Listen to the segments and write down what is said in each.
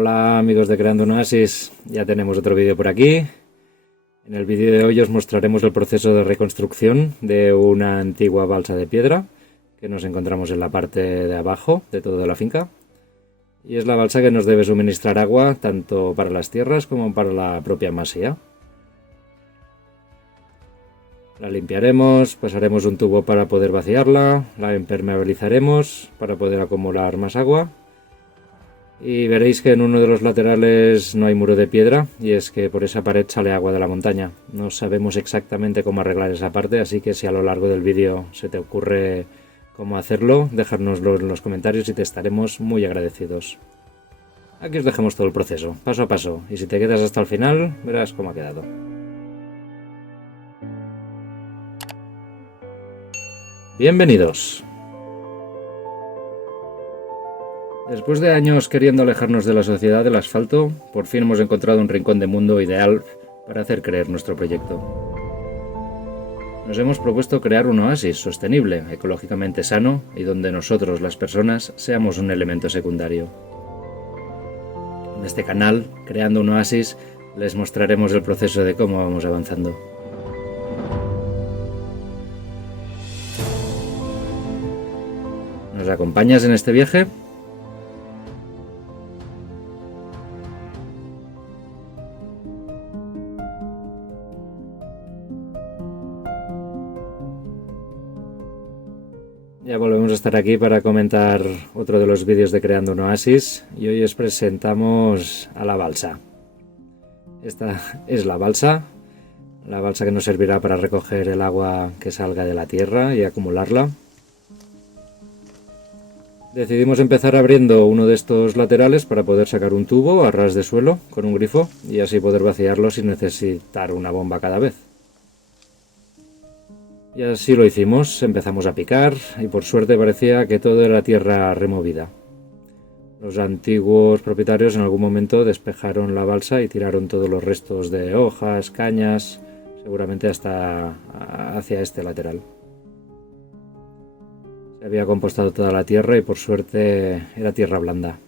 Hola amigos de Creando un Oasis, ya tenemos otro vídeo por aquí. En el vídeo de hoy os mostraremos el proceso de reconstrucción de una antigua balsa de piedra que nos encontramos en la parte de abajo de toda la finca. Y es la balsa que nos debe suministrar agua tanto para las tierras como para la propia masía. La limpiaremos, pasaremos un tubo para poder vaciarla, la impermeabilizaremos para poder acumular más agua. Y veréis que en uno de los laterales no hay muro de piedra, y es que por esa pared sale agua de la montaña. No sabemos exactamente cómo arreglar esa parte, así que si a lo largo del vídeo se te ocurre cómo hacerlo, dejárnoslo en los comentarios y te estaremos muy agradecidos. Aquí os dejamos todo el proceso, paso a paso, y si te quedas hasta el final, verás cómo ha quedado. Bienvenidos. Después de años queriendo alejarnos de la sociedad del asfalto, por fin hemos encontrado un rincón de mundo ideal para hacer creer nuestro proyecto. Nos hemos propuesto crear un oasis sostenible, ecológicamente sano y donde nosotros, las personas, seamos un elemento secundario. En este canal, Creando un Oasis, les mostraremos el proceso de cómo vamos avanzando. ¿Nos acompañas en este viaje? Ya volvemos a estar aquí para comentar otro de los vídeos de Creando un Oasis y hoy os presentamos a la balsa. Esta es la balsa que nos servirá para recoger el agua que salga de la tierra y acumularla. Decidimos empezar abriendo uno de estos laterales para poder sacar un tubo a ras de suelo con un grifo y así poder vaciarlo sin necesitar una bomba cada vez. Y así lo hicimos, empezamos a picar y por suerte parecía que todo era tierra removida. Los antiguos propietarios en algún momento despejaron la balsa y tiraron todos los restos de hojas, cañas, seguramente hasta hacia este lateral. Se había compostado toda la tierra y por suerte era tierra blanda.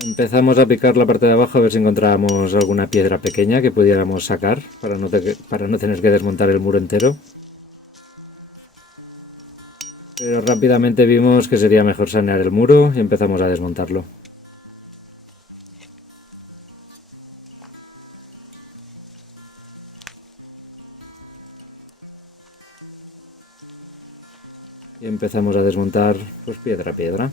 Empezamos a picar la parte de abajo a ver si encontrábamos alguna piedra pequeña que pudiéramos sacar para no tener que desmontar el muro entero. Pero rápidamente vimos que sería mejor sanear el muro y empezamos a desmontarlo. Y empezamos a desmontar pues piedra a piedra.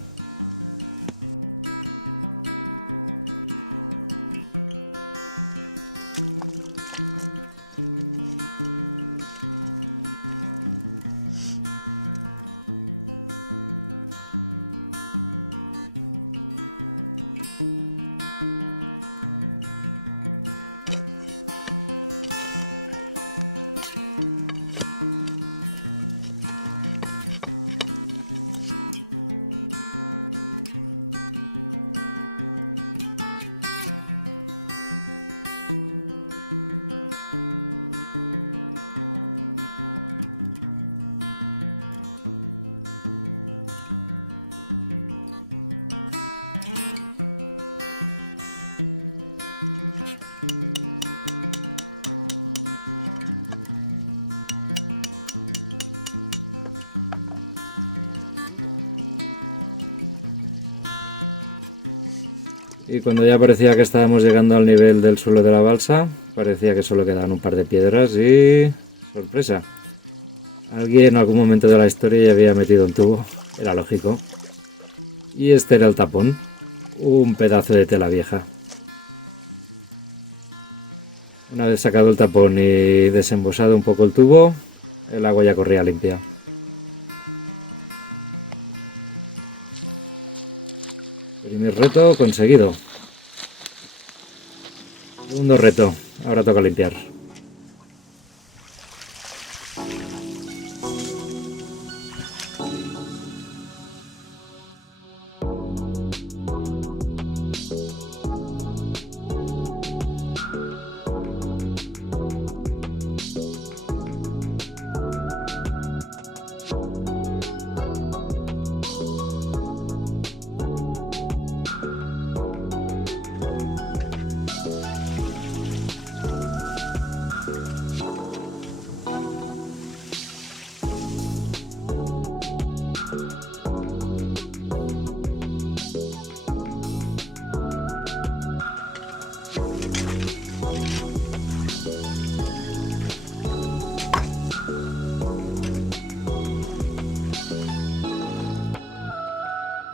Y cuando ya parecía que estábamos llegando al nivel del suelo de la balsa, parecía que solo quedaban un par de piedras y... ¡sorpresa! Alguien en algún momento de la historia ya había metido un tubo, era lógico. Y este era el tapón, un pedazo de tela vieja. Una vez sacado el tapón y desembosado un poco el tubo, el agua ya corría limpia. Primer reto conseguido. Segundo reto, ahora toca limpiar.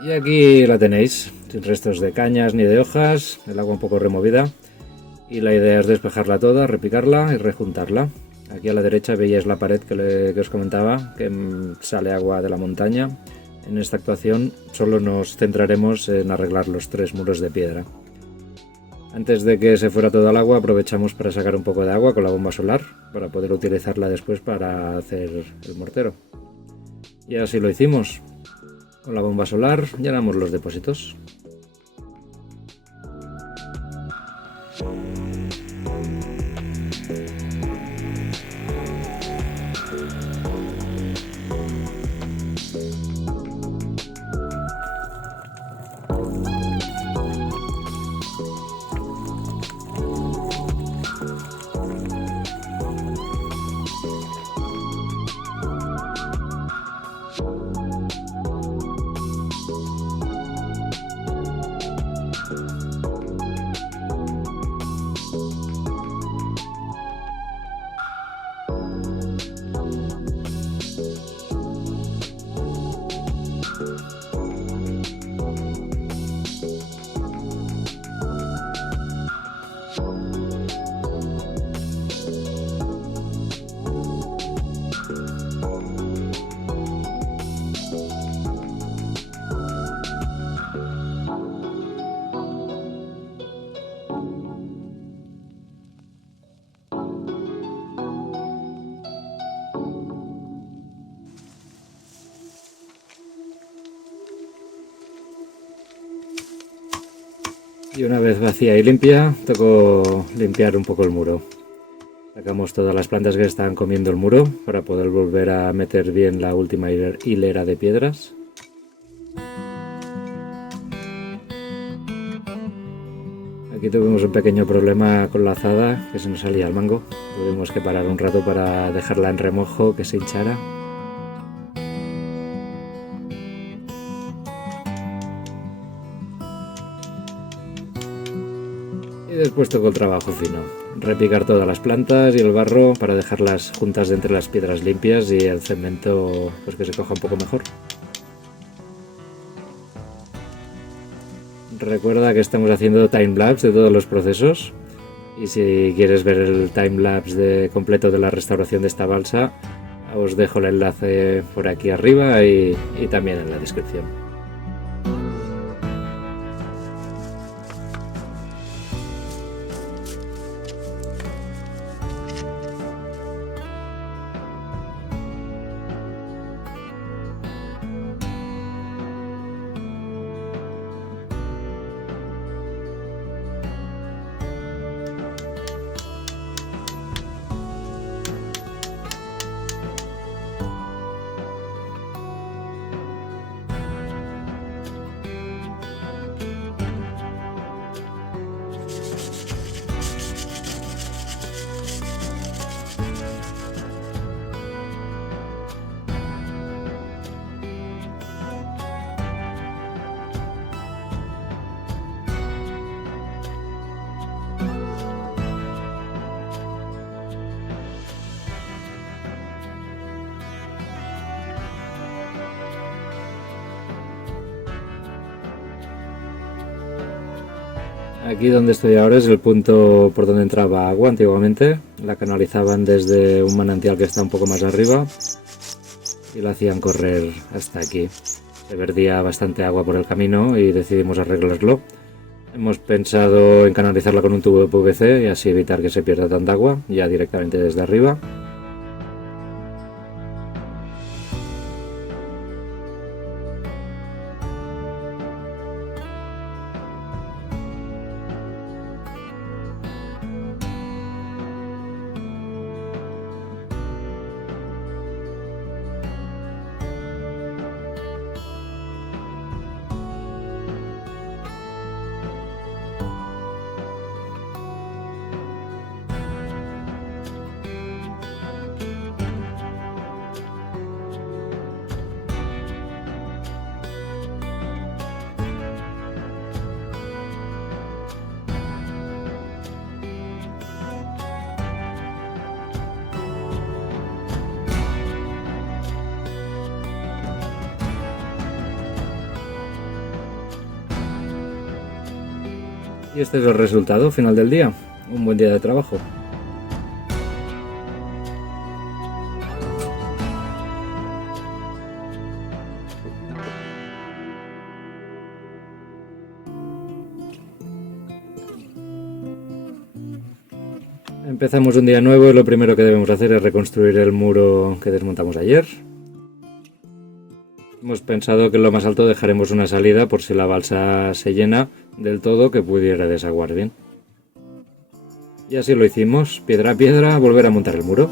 Y aquí la tenéis, sin restos de cañas ni de hojas, el agua un poco removida. Y la idea es despejarla toda, repicarla y rejuntarla. Aquí a la derecha veíais la pared que os comentaba, que sale agua de la montaña. En esta actuación solo nos centraremos en arreglar los 3 muros de piedra. Antes de que se fuera toda el agua, aprovechamos para sacar un poco de agua con la bomba solar, para poder utilizarla después para hacer el mortero. Y así lo hicimos. Con la bomba solar llenamos los depósitos. Y una vez vacía y limpia, tocó limpiar un poco el muro. Sacamos todas las plantas que estaban comiendo el muro para poder volver a meter bien la última hilera de piedras. Aquí tuvimos un pequeño problema con la azada, que se nos salía el mango. Tuvimos que parar un rato para dejarla en remojo, que se hinchara. Y después tocó el trabajo fino, repicar todas las plantas y el barro para dejarlas juntas de entre las piedras limpias y el cemento pues que se coja un poco mejor. Recuerda que estamos haciendo timelapse de todos los procesos y si quieres ver el timelapse completo de la restauración de esta balsa, os dejo el enlace por aquí arriba y también en la descripción. Aquí donde estoy ahora es el punto por donde entraba agua antiguamente. La canalizaban desde un manantial que está un poco más arriba y la hacían correr hasta aquí. Se perdía bastante agua por el camino y decidimos arreglarlo. Hemos pensado en canalizarla con un tubo de PVC y así evitar que se pierda tanta agua ya directamente desde arriba. Y este es el resultado final del día. Un buen día de trabajo. Empezamos un día nuevo y lo primero que debemos hacer es reconstruir el muro que desmontamos ayer. Hemos pensado que en lo más alto dejaremos una salida por si la balsa se llena del todo que pudiera desaguar bien. Y así lo hicimos, piedra a piedra, volver a montar el muro.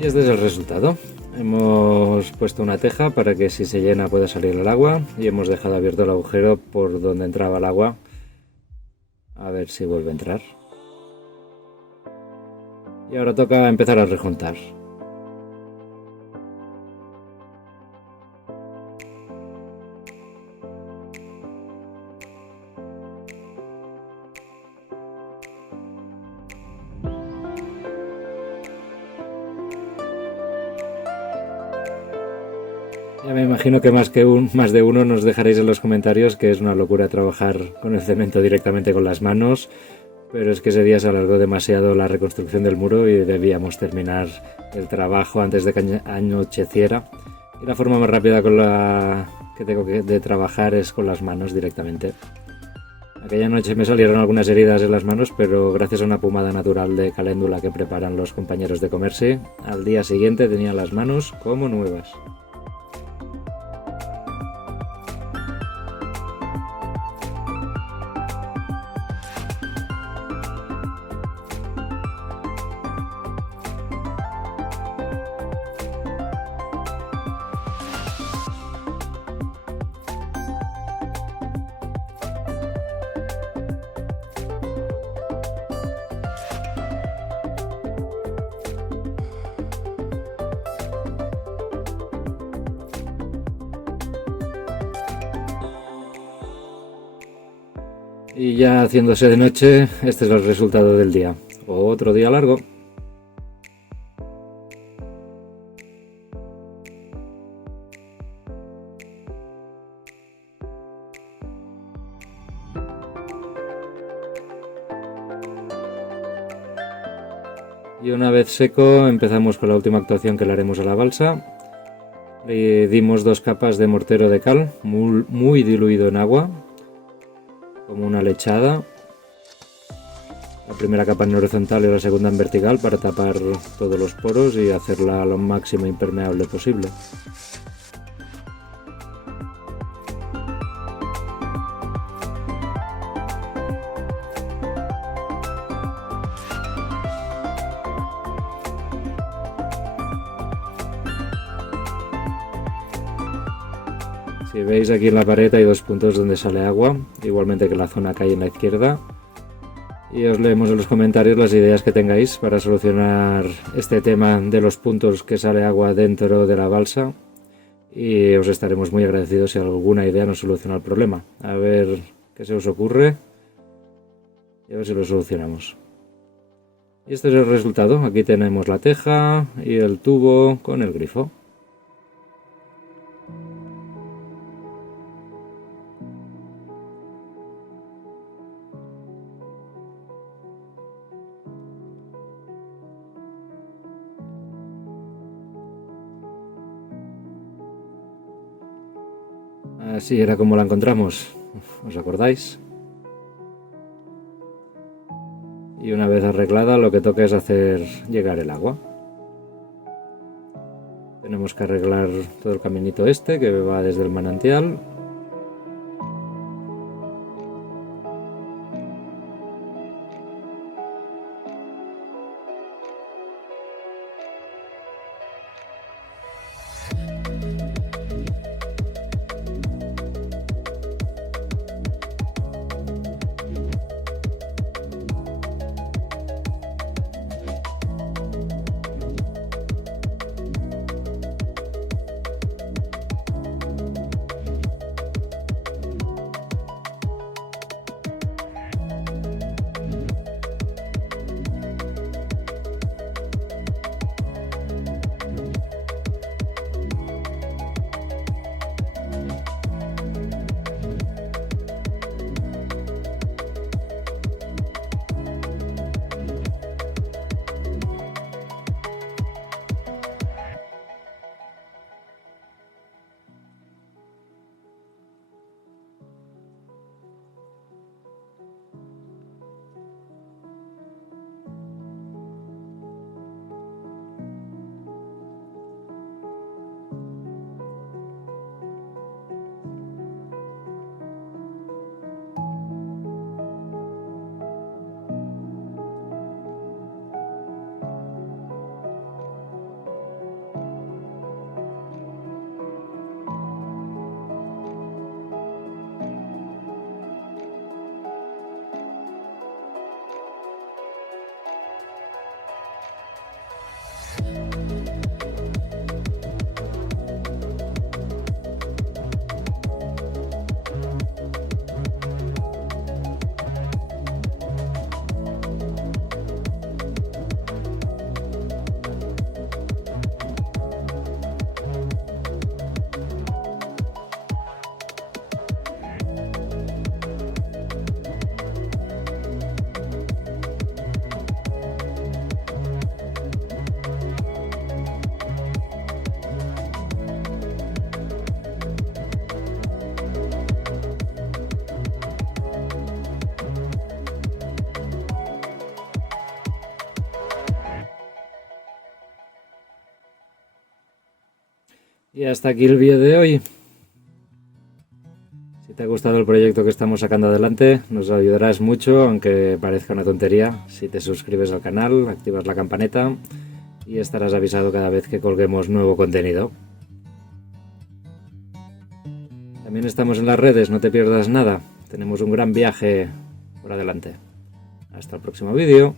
Y este es el resultado. Hemos puesto una teja para que si se llena pueda salir el agua y hemos dejado abierto el agujero por donde entraba el agua. A ver si vuelve a entrar. Y ahora toca empezar a rejuntar. Ya me imagino que más de uno nos dejaréis en los comentarios que es una locura trabajar con el cemento directamente con las manos, pero es que ese día se alargó demasiado la reconstrucción del muro y debíamos terminar el trabajo antes de que anocheciera. Y la forma más rápida que tengo de trabajar es con las manos directamente. Aquella noche me salieron algunas heridas en las manos, pero gracias a una pomada natural de caléndula que preparan los compañeros de Comerse, al día siguiente tenía las manos como nuevas. Y ya haciéndose de noche, este es el resultado del día. Otro día largo. Y una vez seco empezamos con la última actuación que le haremos a la balsa. Le dimos 2 capas de mortero de cal, muy diluido en agua, como una lechada. La primera capa en horizontal y la segunda en vertical para tapar todos los poros y hacerla lo máximo impermeable posible. Si veis, aquí en la pared hay 2 puntos donde sale agua, igualmente que la zona que hay en la izquierda. Y os leemos en los comentarios las ideas que tengáis para solucionar este tema de los puntos que sale agua dentro de la balsa. Y os estaremos muy agradecidos si alguna idea nos soluciona el problema. A ver qué se os ocurre y a ver si lo solucionamos. Y este es el resultado. Aquí tenemos la teja y el tubo con el grifo. Así era como la encontramos, ¿os acordáis? Y una vez arreglada, lo que toca es hacer llegar el agua. Tenemos que arreglar todo el caminito este que va desde el manantial. Y hasta aquí el vídeo de hoy. Si te ha gustado el proyecto que estamos sacando adelante, nos ayudarás mucho, aunque parezca una tontería, si te suscribes al canal, activas la campaneta y estarás avisado cada vez que colguemos nuevo contenido. También estamos en las redes, no te pierdas nada. Tenemos un gran viaje por adelante. Hasta el próximo vídeo.